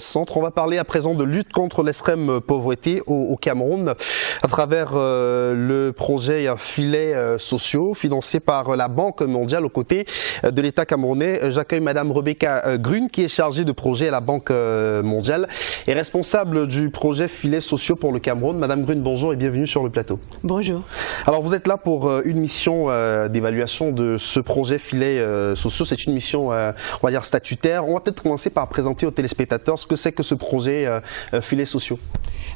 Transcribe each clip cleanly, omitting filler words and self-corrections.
Centre. On va parler à présent de lutte contre l'extrême pauvreté au Cameroun à travers le projet Filets sociaux financé par la Banque mondiale aux côtés de l'État camerounais. J'accueille Madame Rebecca Grune qui est chargée de projet à la Banque mondiale et responsable du projet Filets sociaux pour le Cameroun. Madame Grune, bonjour et bienvenue sur le plateau. Bonjour. Alors vous êtes là pour une mission d'évaluation de ce projet Filets sociaux. C'est une mission, on va dire, statutaire. On va peut-être commencer par présenter aux téléspectateurs ce que c'est que ce projet Filets sociaux.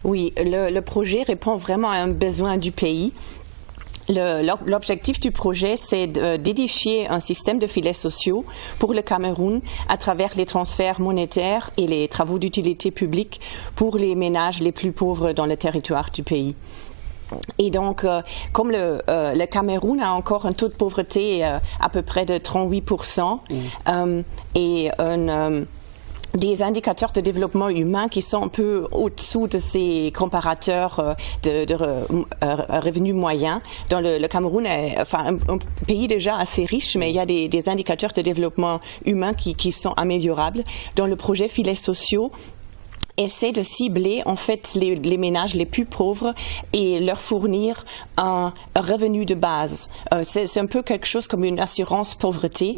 Oui, le projet répond vraiment à un besoin du pays. L'objectif du projet, c'est d'édifier un système de filets sociaux pour le Cameroun à travers les transferts monétaires et les travaux d'utilité publique pour les ménages les plus pauvres dans le territoire du pays. Et donc, comme le Cameroun a encore un taux de pauvreté à peu près de 38% et des indicateurs de développement humain qui sont un peu au-dessous de ces comparateurs de revenus moyens. Dans le Cameroun est un pays déjà assez riche, mais il y a des indicateurs de développement humain qui sont améliorables. Dans le projet Filets sociaux, essaie de cibler en fait les ménages les plus pauvres et leur fournir un revenu de base. C'est un peu quelque chose comme une assurance pauvreté.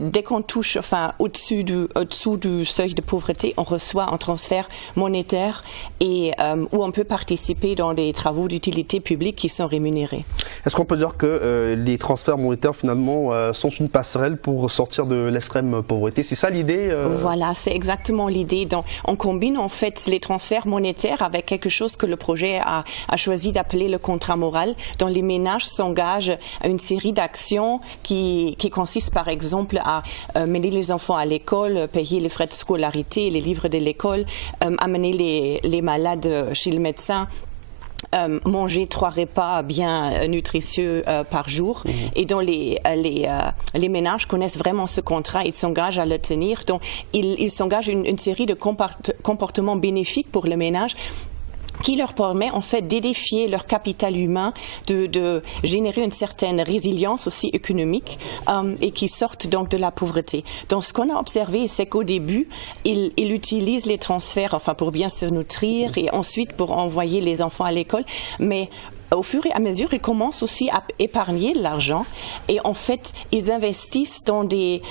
Dès qu'on touche au-dessous du seuil de pauvreté, on reçoit un transfert monétaire et où on peut participer dans des travaux d'utilité publique qui sont rémunérés. Est-ce qu'on peut dire que les transferts monétaires finalement sont une passerelle pour sortir de l'extrême pauvreté? C'est ça l'idée? Voilà, c'est exactement l'idée. On combine en fait les transferts monétaires avec quelque chose que le projet a choisi d'appeler le contrat moral, dont les ménages s'engagent à une série d'actions qui consistent par exemple à mener les enfants à l'école, payer les frais de scolarité, les livres de l'école, amener les malades chez le médecin, manger 3 repas bien nutritieux par jour et dont les ménages connaissent vraiment ce contrat, ils s'engagent à le tenir, donc ils s'engagent une série de comportements bénéfiques pour le ménage qui leur permet en fait d'édifier leur capital humain, de générer une certaine résilience aussi économique et qui sortent donc de la pauvreté. Donc ce qu'on a observé, c'est qu'au début, ils utilisent les transferts pour bien se nutrir et ensuite pour envoyer les enfants à l'école, mais au fur et à mesure, ils commencent aussi à épargner de l'argent et en fait, ils investissent dans des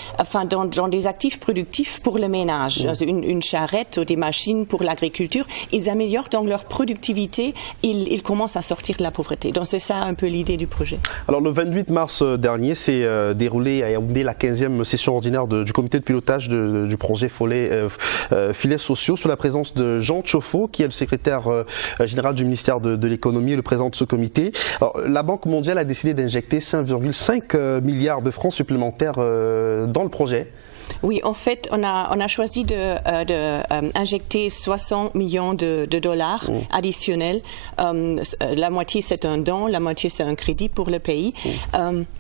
actifs productifs pour le ménage, une charrette ou des machines pour l'agriculture. Ils améliorent donc leur productivité, ils commencent à sortir de la pauvreté. Donc c'est ça un peu l'idée du projet. Alors le 28 mars dernier s'est déroulée à Yaoundé la 15e session ordinaire du comité de pilotage du projet Filets sociaux sous la présence de Jean Tchofo, qui est le secrétaire général du ministère de l'économie et le président de ce comité. Alors, la Banque mondiale a décidé d'injecter 5,5 milliards de francs supplémentaires dans le projet. Oui, en fait, on a choisi d'injecter 60 millions de dollars additionnels. La moitié, c'est un don, la moitié, c'est un crédit pour le pays,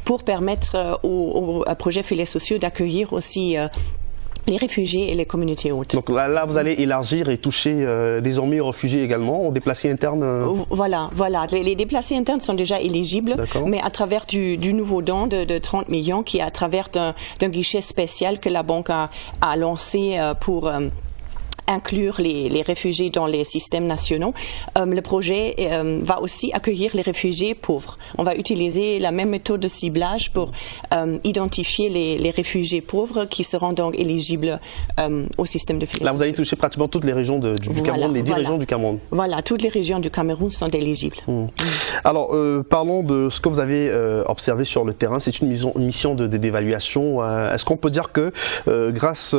pour permettre au projet Filets sociaux d'accueillir aussi les réfugiés et les communautés hautes. Donc là vous allez élargir et toucher désormais aux réfugiés également, aux déplacés internes Voilà. Les déplacés internes sont déjà éligibles, mais à travers du nouveau don de 30 millions qui est à travers d'un guichet spécial que la banque a lancé pour inclure les réfugiés dans les systèmes nationaux. Le projet va aussi accueillir les réfugiés pauvres. On va utiliser la même méthode de ciblage pour identifier les réfugiés pauvres qui seront donc éligibles au système de filets. Là, vous allez toucher pratiquement toutes les régions du Cameroun, les 10 régions du Cameroun. Voilà, toutes les régions du Cameroun sont éligibles. Alors, parlons de ce que vous avez observé sur le terrain. C'est une mission d'évaluation. Est-ce qu'on peut dire que grâce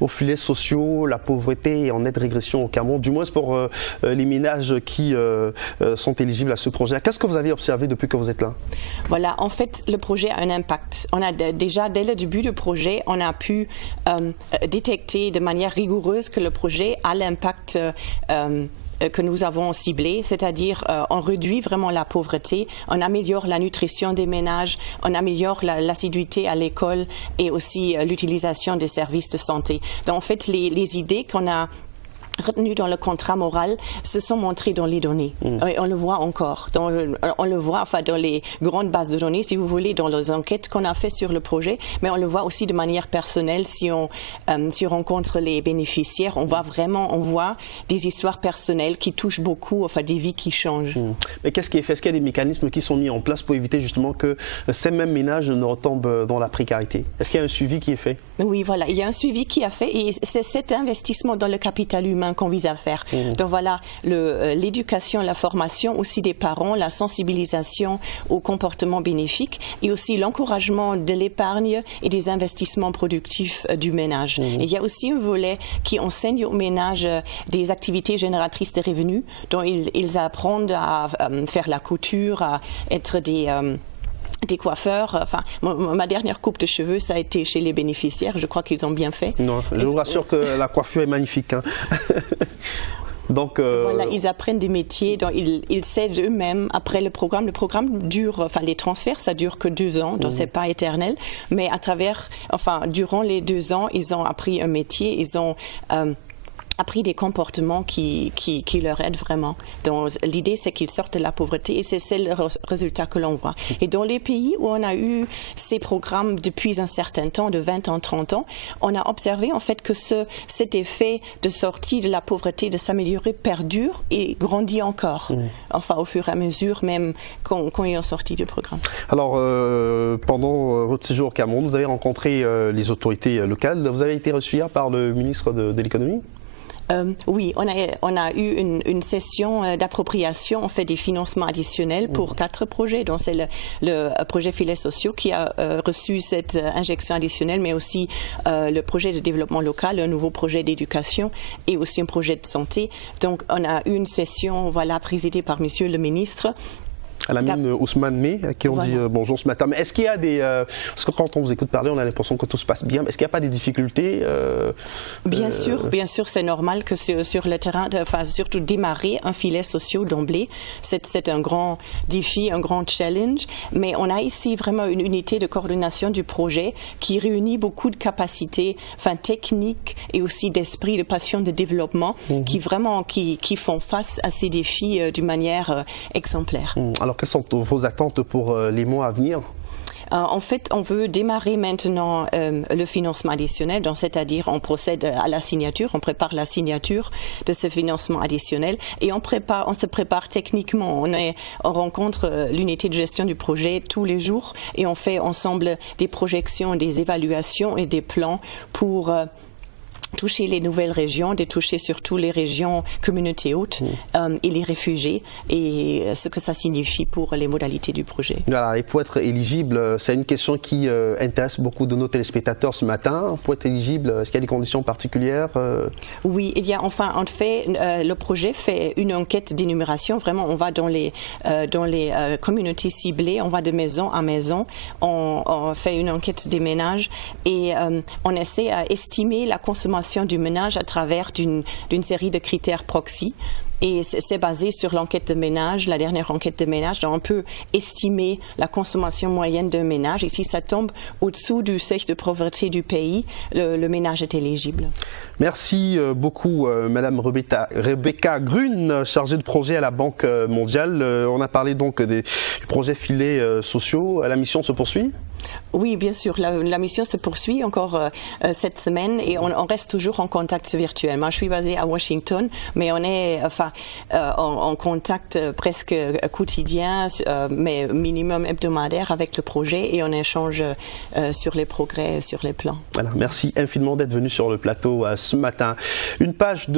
aux filets sociaux, la pauvreté est en nette régression au Cameroun, du moins pour les ménages qui sont éligibles à ce projet? Qu'est-ce que vous avez observé depuis que vous êtes là? Voilà, en fait, le projet a un impact. On a déjà, dès le début du projet, on a pu détecter de manière rigoureuse que le projet a l'impact que nous avons ciblé, c'est-à-dire on réduit vraiment la pauvreté, on améliore la nutrition des ménages, on améliore l'assiduité à l'école et aussi l'utilisation des services de santé. Donc en fait, les idées qu'on a retenus dans le contrat moral se sont montrés dans les données. Et on le voit encore. On le voit dans les grandes bases de données, si vous voulez, dans les enquêtes qu'on a fait sur le projet, mais on le voit aussi de manière personnelle si on rencontre les bénéficiaires. On voit des histoires personnelles qui touchent beaucoup, des vies qui changent. Mais qu'est-ce qui est fait? Est-ce qu'il y a des mécanismes qui sont mis en place pour éviter justement que ces mêmes ménages ne retombent dans la précarité? Est-ce qu'il y a un suivi qui est fait? Oui, voilà, il y a un suivi qui est fait et c'est cet investissement dans le capital humain qu'on vise à faire. Donc voilà, l'éducation, la formation aussi des parents, la sensibilisation au comportement bénéfique et aussi l'encouragement de l'épargne et des investissements productifs du ménage. Et il y a aussi un volet qui enseigne aux ménages des activités génératrices de revenus, dont ils apprennent à faire la couture, à être des coiffeurs. Ma dernière coupe de cheveux, ça a été chez les bénéficiaires. Je crois qu'ils ont bien fait. Non, je vous rassure que la coiffure est magnifique. Hein. Donc, voilà, ils apprennent des métiers, donc ils s'aident eux-mêmes après le programme. Le programme dure, les transferts, ça dure que 2 ans, donc c'est pas éternel. Mais durant les 2 ans, ils ont appris un métier, ils ont appris des comportements qui leur aident vraiment. Donc l'idée, c'est qu'ils sortent de la pauvreté et c'est le résultat que l'on voit. Et dans les pays où on a eu ces programmes depuis un certain temps, de 20 ans, 30 ans, on a observé en fait que cet effet de sortie de la pauvreté, de s'améliorer, perdure et grandit encore. Au fur et à mesure, même quand ils ont sorti du programme. Alors, pendant votre séjour au Cameroun, vous avez rencontré les autorités locales. Vous avez été reçu hier par le ministre de l'économie? Oui, on a eu une session d'appropriation, on fait des financements additionnels pour 4 projets, dont c'est le projet Filets sociaux qui a reçu cette injection additionnelle, mais aussi le projet de développement local, un nouveau projet d'éducation et aussi un projet de santé. Donc on a eu une session présidée par Monsieur le ministre. Alamine Ousmane May, à qui on dit bonjour ce matin. Mais est-ce qu'il y a des... parce que quand on vous écoute parler, on a l'impression que tout se passe bien. Est-ce qu'il n'y a pas des difficultés Bien sûr, c'est normal que sur le terrain, surtout démarrer un filet social d'emblée, c'est un grand défi, un grand challenge. Mais on a ici vraiment une unité de coordination du projet qui réunit beaucoup de capacités techniques et aussi d'esprit, de passion de développement qui font face à ces défis d'une manière exemplaire. Alors, quelles sont vos attentes pour les mois à venir? En fait, on veut démarrer maintenant le financement additionnel, donc c'est-à-dire on procède à la signature, on prépare la signature de ce financement additionnel et on se prépare techniquement. On rencontre l'unité de gestion du projet tous les jours et on fait ensemble des projections, des évaluations et des plans pour toucher les nouvelles régions, de toucher surtout les régions communautés hautes et les réfugiés et ce que ça signifie pour les modalités du projet. Voilà, et pour être éligible, c'est une question qui intéresse beaucoup de nos téléspectateurs ce matin. Pour être éligible, est-ce qu'il y a des conditions particulières? Oui, le projet fait une enquête d'énumération. Vraiment, on va dans les communautés ciblées, on va de maison à maison, on fait une enquête des ménages et on essaie à estimer la consommation du ménage à travers d'une série de critères proxy. Et c'est basé sur l'enquête de ménage, la dernière enquête de ménage. Donc on peut estimer la consommation moyenne d'un ménage. Et si ça tombe au-dessous du seuil de pauvreté du pays, le ménage est éligible. Merci beaucoup, Madame Rebecca Grune, chargée de projet à la Banque mondiale. On a parlé donc du projet Filets sociaux. La mission se poursuit? Oui, bien sûr. La mission se poursuit encore cette semaine et on reste toujours en contact virtuel. Moi, je suis basée à Washington, mais on est en contact presque quotidien, mais minimum hebdomadaire avec le projet et on échange sur les progrès, sur les plans. Voilà, merci infiniment d'être venu sur le plateau ce matin. Une page de